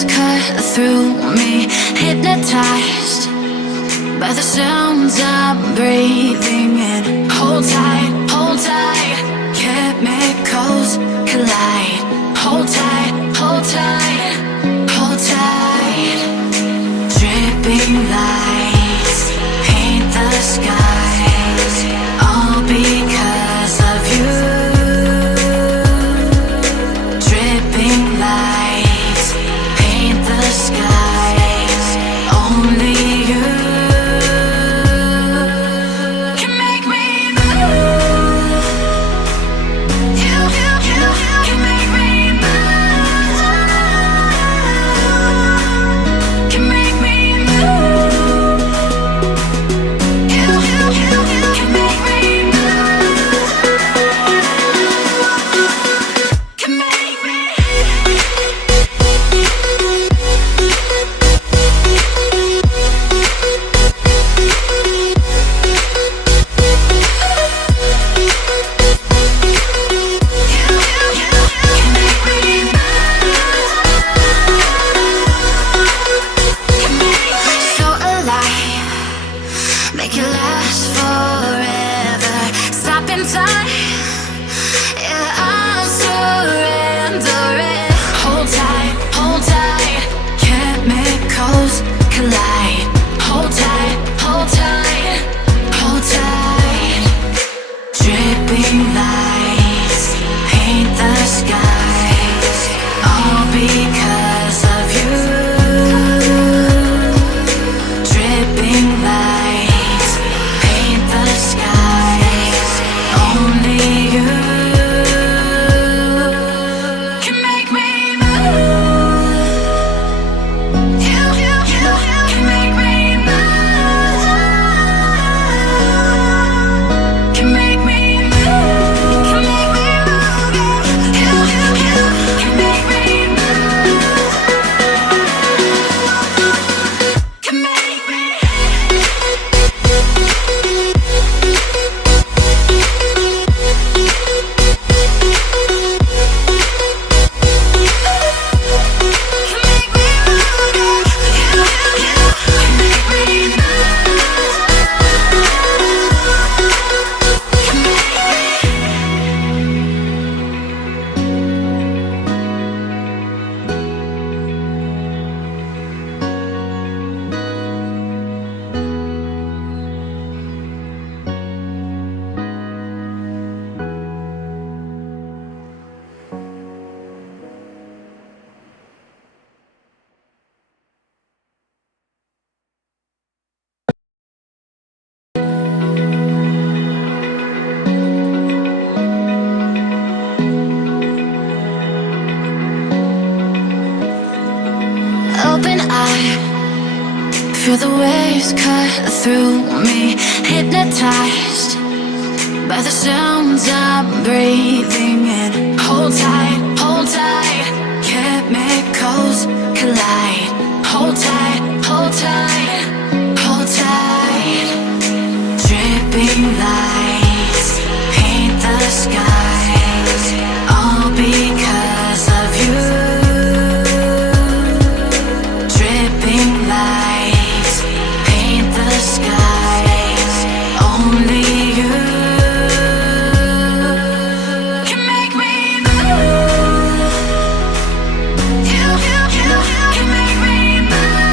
waves cut through me, hypnotized by the sounds I'm breathing in. Hold tight, chemicals collide. Hold tight, hold tight, hold tight. Dripping lights paint the skies, all because of you. Dripping lights paint the skies, only you can make me move. You can make me move. Can make me move. You can make me move. Can make me. So alive, make it last forever. Stop in time, yeah, I'm surrendering. Hold tight, chemicals collide. Hold tight, hold tight, hold tight. Dripping lights paint the skies, all because of you. Dripping lights paint the skies, only you can make me move. You can make me move. Can make me move. Can make me move. You can make me move. Can make me. Open eye, feel the waves cut through me, hypnotized by the sounds I'm breathing in. Hold tight, chemicals collide. Hold tight, hold tight. Dripping lights paint the skies, all because of you. Dripping lights paint the skies, only you can make me move. You can make me move.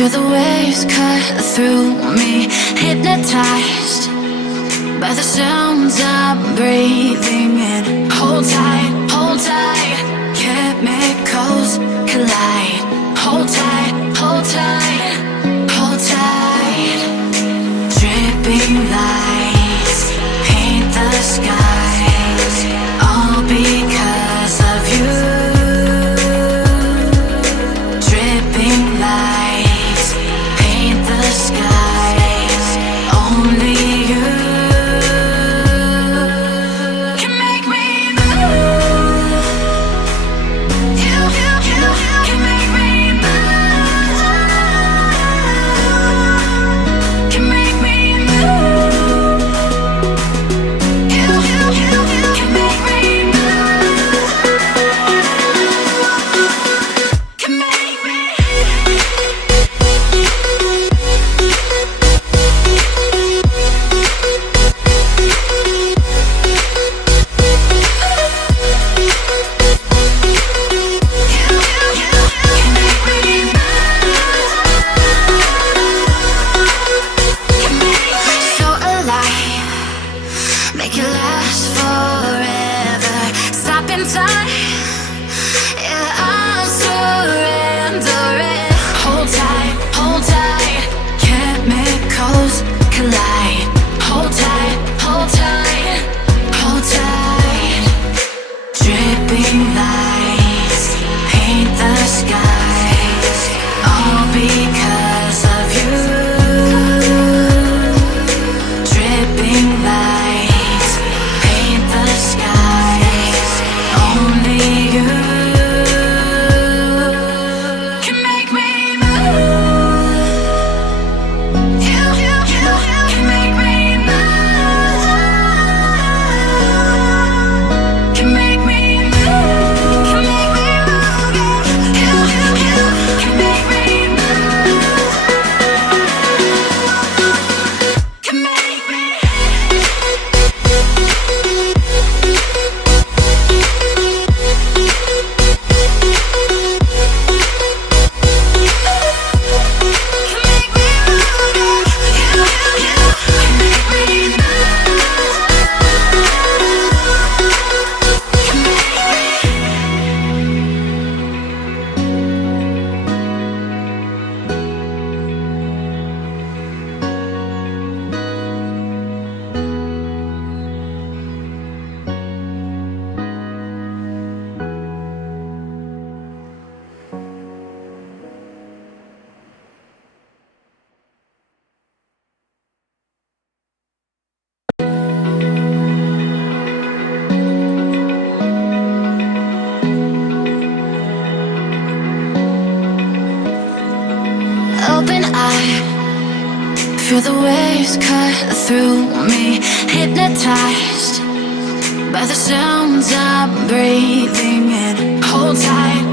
Feel the waves cut through me, hypnotized by the sounds I'm breathing in. Hold tight, chemicals collide. Hold tight, hold tight, hold tight. Dripping lights paint the skies, all because of you. Dripping lights paint the skies, only you can make me move. You can make me move. Can make me move. You can make me move. Can make me. So alive, make it last forever. Stop in time, yeah, I'm surrendering. Hold tight, chemicals collide. Hold tight, hold tight, hold tight. Dripping lights paint the skies, all because of you. Dripping lights paint the skies, only you can make me move. You can make me move. Can make me move. Can make me move. You can make me move. Can make me. Open eye, feel the waves cut through me, hypnotized by the sounds I'm breathing in. Hold tight,